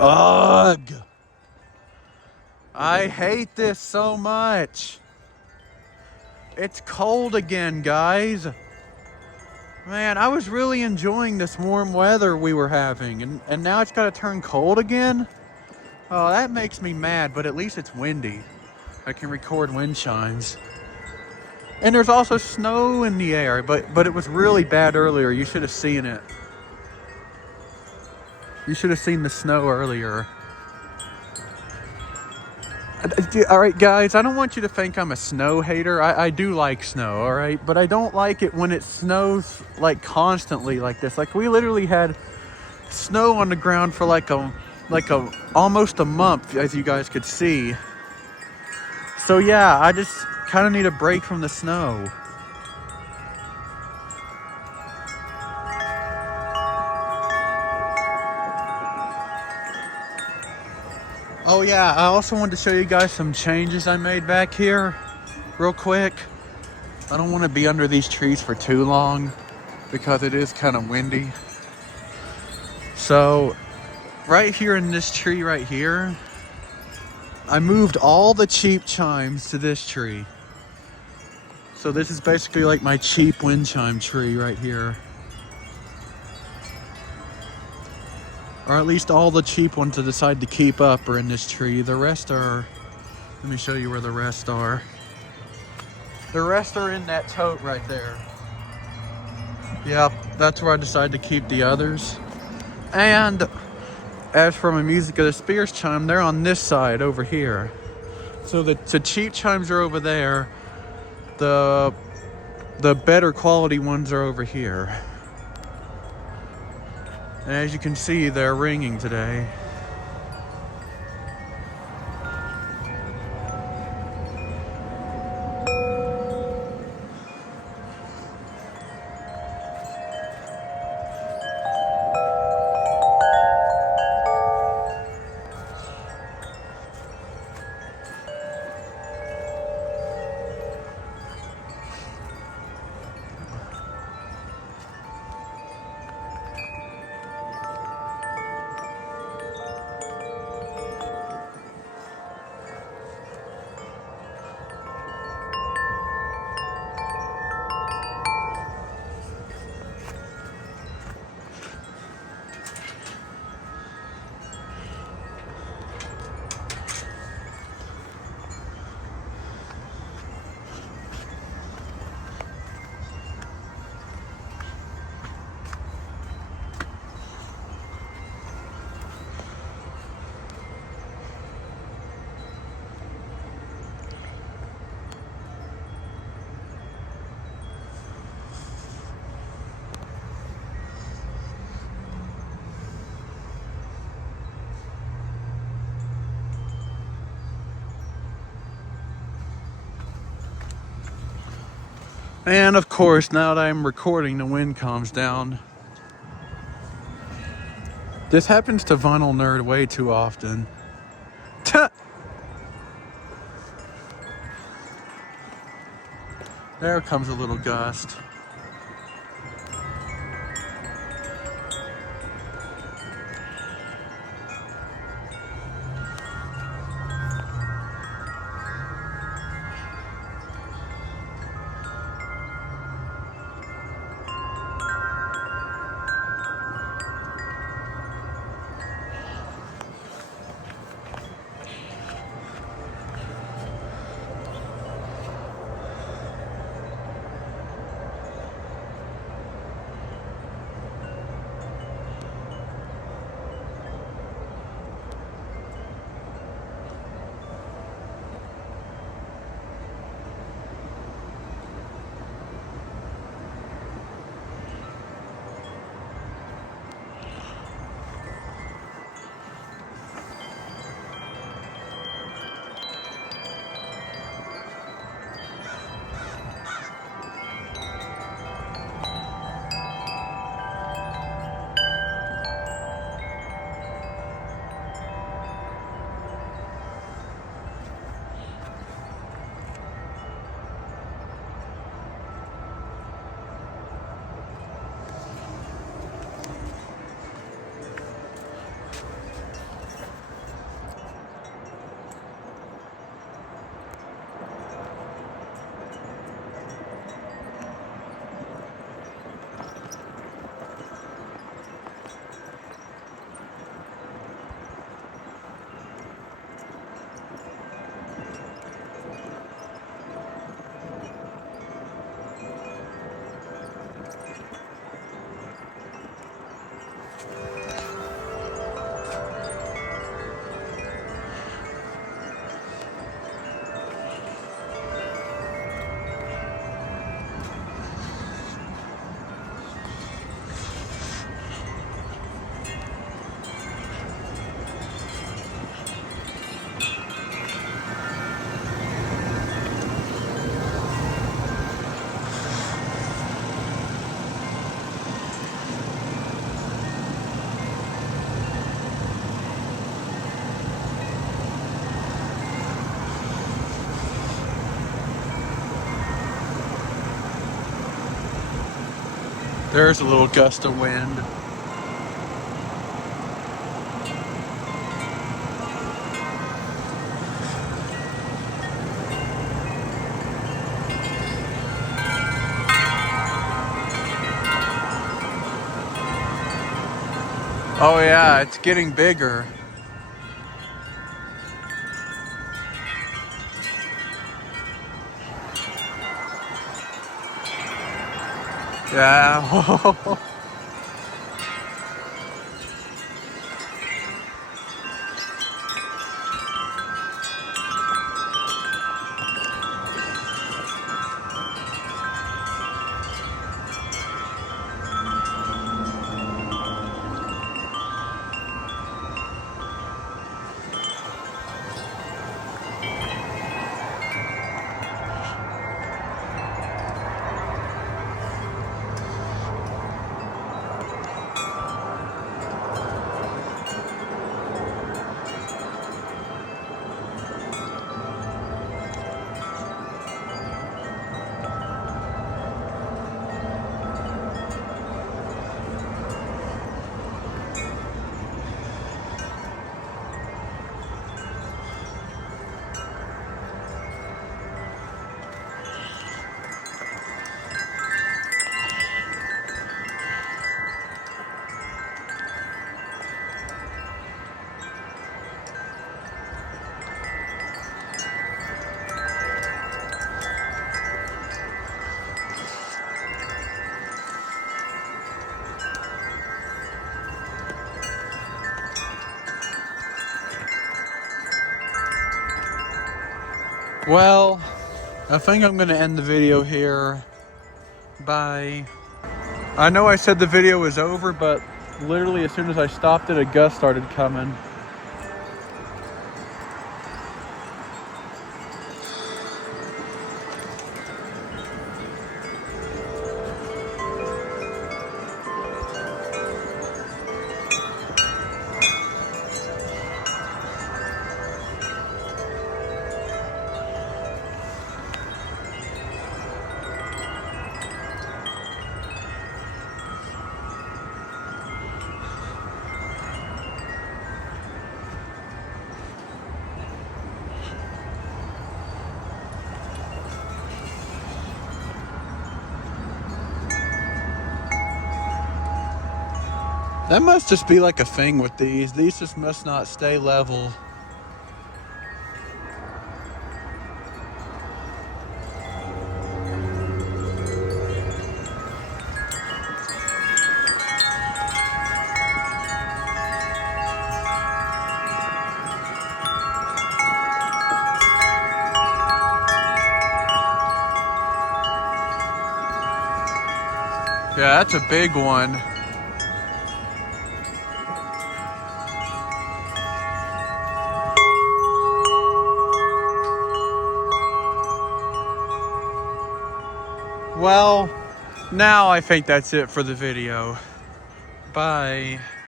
Ugh! I hate this so much. It's cold again, guys. Man, I was really enjoying this warm weather we were having, and now it's gotta turn cold again? Oh, that makes me mad, but at least it's windy. I can record wind chimes. And there's also snow in the air, but it was really bad earlier. You should have seen it. You should have seen the snow earlier. All right, guys, I don't want you to think I'm a snow hater. I do like snow, all right? But I don't like it when it snows like constantly like this. Like we literally had snow on the ground for like a almost a month, as you guys could see. So yeah, I just kind of need a break from the snow. Oh yeah, I also wanted to show you guys some changes I made back here real quick. I don't want to be under these trees for too long because it is kind of windy. So right here in this tree right here, I moved all the cheap chimes to this tree. So this is basically like my cheap wind chime tree right here. Or at least all the cheap ones I decided to keep up are in this tree. The rest are, let me show you where the rest are. The rest are in that tote right there. Yep, that's where I decided to keep the others. And as for my Music of the Spheres chime, they're on this side over here. So the cheap chimes are over there. The better quality ones are over here. And as you can see, they're ringing today. And of course, now that I'm recording, the wind calms down. This happens to Vinyl Nerd way too often. Tuh! There comes a little gust. There's a little gust of wind. Oh yeah, it's getting bigger. Yeah. Well, I think I'm gonna end the video here. Bye. I know I said the video was over, but literally as soon as I stopped it, a gust started coming. That must just be like a thing with these. These just must not stay level. Yeah, that's a big one. Well, now I think that's it for the video. Bye.